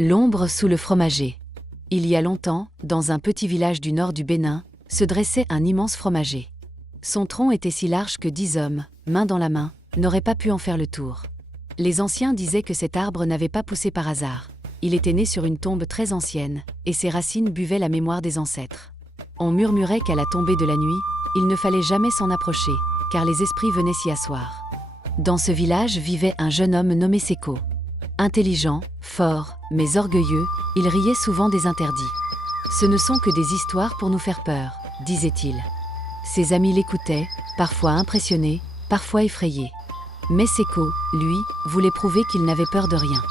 L'ombre sous le fromager. Il y a longtemps, dans un petit village du nord du Bénin, se dressait un immense fromager. Son tronc était si large que 10 hommes, main dans la main, n'auraient pas pu en faire le tour. Les anciens disaient que cet arbre n'avait pas poussé par hasard. Il était né sur une tombe très ancienne, et ses racines buvaient la mémoire des ancêtres. On murmurait qu'à la tombée de la nuit, il ne fallait jamais s'en approcher, car les esprits venaient s'y asseoir. Dans ce village vivait un jeune homme nommé Seko. Intelligent, fort, mais orgueilleux, il riait souvent des interdits. « Ce ne sont que des histoires pour nous faire peur », disait-il. Ses amis l'écoutaient, parfois impressionnés, parfois effrayés. Mais Seko, lui, voulait prouver qu'il n'avait peur de rien.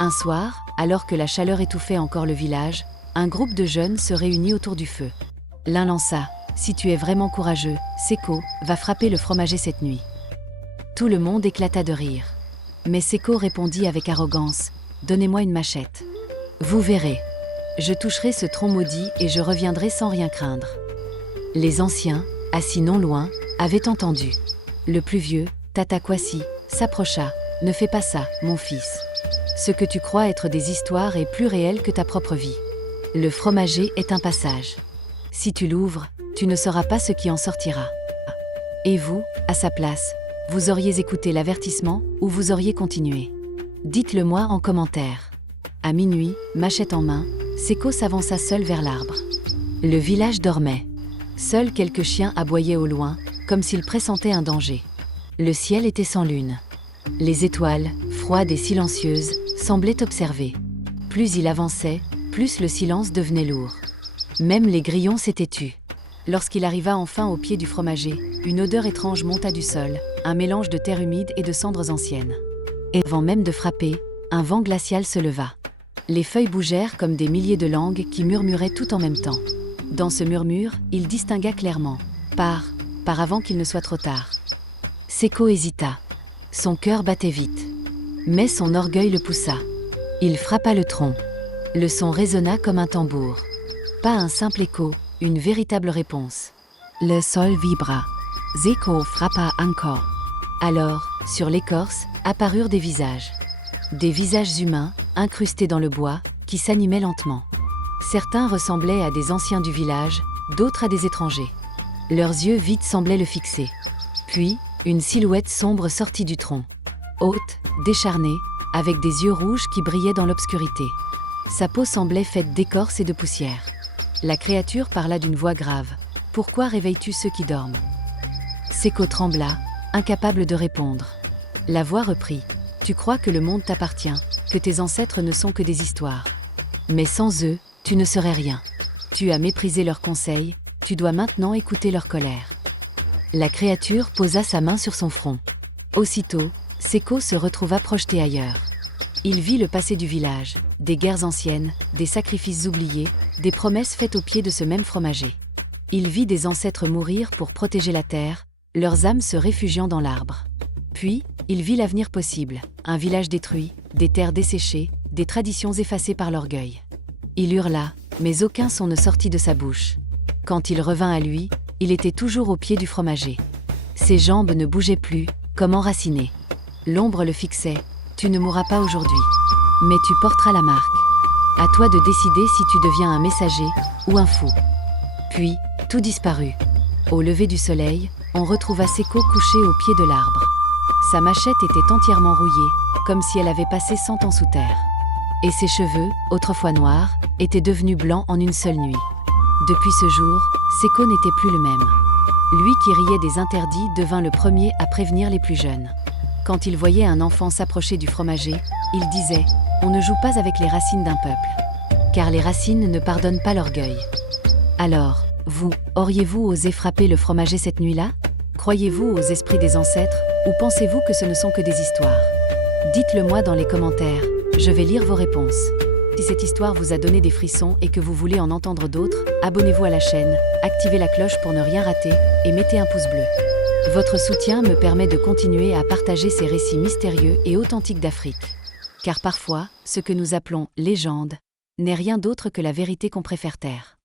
Un soir, alors que la chaleur étouffait encore le village, un groupe de jeunes se réunit autour du feu. L'un lança « Si tu es vraiment courageux, Seko va frapper le fromager cette nuit. » Tout le monde éclata de rire. Mais Seko répondit avec arrogance « Donnez-moi une machette. Vous verrez. Je toucherai ce tronc maudit et je reviendrai sans rien craindre. » Les anciens, assis non loin, avaient entendu. Le plus vieux, Tata Kwasi, s'approcha. « Ne fais pas ça, mon fils. Ce que tu crois être des histoires est plus réel que ta propre vie. Le fromager est un passage. Si tu l'ouvres, tu ne sauras pas ce qui en sortira. Et vous, à sa place, vous auriez écouté l'avertissement ou vous auriez continué? Dites-le moi en commentaire. À minuit, machette en main, Seko s'avança seul vers l'arbre. Le village dormait. Seuls quelques chiens aboyaient au loin, comme s'ils pressentaient un danger. Le ciel était sans lune. Les étoiles, froides et silencieuses, semblaient observer. Plus il avançait, plus le silence devenait lourd. Même les grillons s'étaient tus. Lorsqu'il arriva enfin au pied du fromager, une odeur étrange monta du sol, un mélange de terre humide et de cendres anciennes. Et avant même de frapper, un vent glacial se leva. Les feuilles bougèrent comme des milliers de langues qui murmuraient tout en même temps. Dans ce murmure, il distingua clairement « Pars avant qu'il ne soit trop tard. » Seko hésita. Son cœur battait vite. Mais son orgueil le poussa. Il frappa le tronc. Le son résonna comme un tambour. Pas un simple écho, une véritable réponse. Le sol vibra. Seko frappa encore. Alors, sur l'écorce, apparurent des visages. Des visages humains, incrustés dans le bois, qui s'animaient lentement. Certains ressemblaient à des anciens du village, d'autres à des étrangers. Leurs yeux vides semblaient le fixer. Puis, une silhouette sombre sortit du tronc. Haute, décharnée, avec des yeux rouges qui brillaient dans l'obscurité. Sa peau semblait faite d'écorce et de poussière. La créature parla d'une voix grave. « Pourquoi réveilles-tu ceux qui dorment ?» Seko trembla, incapable de répondre. La voix reprit. « Tu crois que le monde t'appartient, que tes ancêtres ne sont que des histoires. Mais sans eux, tu ne serais rien. Tu as méprisé leurs conseils, tu dois maintenant écouter leur colère. » La créature posa sa main sur son front. Aussitôt, Seko se retrouva projeté ailleurs. Il vit le passé du village, des guerres anciennes, des sacrifices oubliés, des promesses faites au pied de ce même fromager. Il vit des ancêtres mourir pour protéger la terre, leurs âmes se réfugiant dans l'arbre. Puis, il vit l'avenir possible, un village détruit, des terres desséchées, des traditions effacées par l'orgueil. Il hurla, mais aucun son ne sortit de sa bouche. Quand il revint à lui, il était toujours au pied du fromager. Ses jambes ne bougeaient plus, comme enracinées. L'ombre le fixait. « Tu ne mourras pas aujourd'hui, mais tu porteras la marque. À toi de décider si tu deviens un messager ou un fou. » Puis, tout disparut. Au lever du soleil, on retrouva Seko couché au pied de l'arbre. Sa machette était entièrement rouillée, comme si elle avait passé 100 ans sous terre. Et ses cheveux, autrefois noirs, étaient devenus blancs en une seule nuit. Depuis ce jour, Seko n'était plus le même. Lui qui riait des interdits devint le premier à prévenir les plus jeunes. Quand il voyait un enfant s'approcher du fromager, il disait « On ne joue pas avec les racines d'un peuple, car les racines ne pardonnent pas l'orgueil. » Alors, vous, auriez-vous osé frapper le fromager cette nuit-là? Croyez-vous aux esprits des ancêtres, ou pensez-vous que ce ne sont que des histoires? Dites-le moi dans les commentaires, je vais lire vos réponses. Si cette histoire vous a donné des frissons et que vous voulez en entendre d'autres, abonnez-vous à la chaîne, activez la cloche pour ne rien rater, et mettez un pouce bleu. Votre soutien me permet de continuer à partager ces récits mystérieux et authentiques d'Afrique. Car parfois, ce que nous appelons « légende » n'est rien d'autre que la vérité qu'on préfère taire.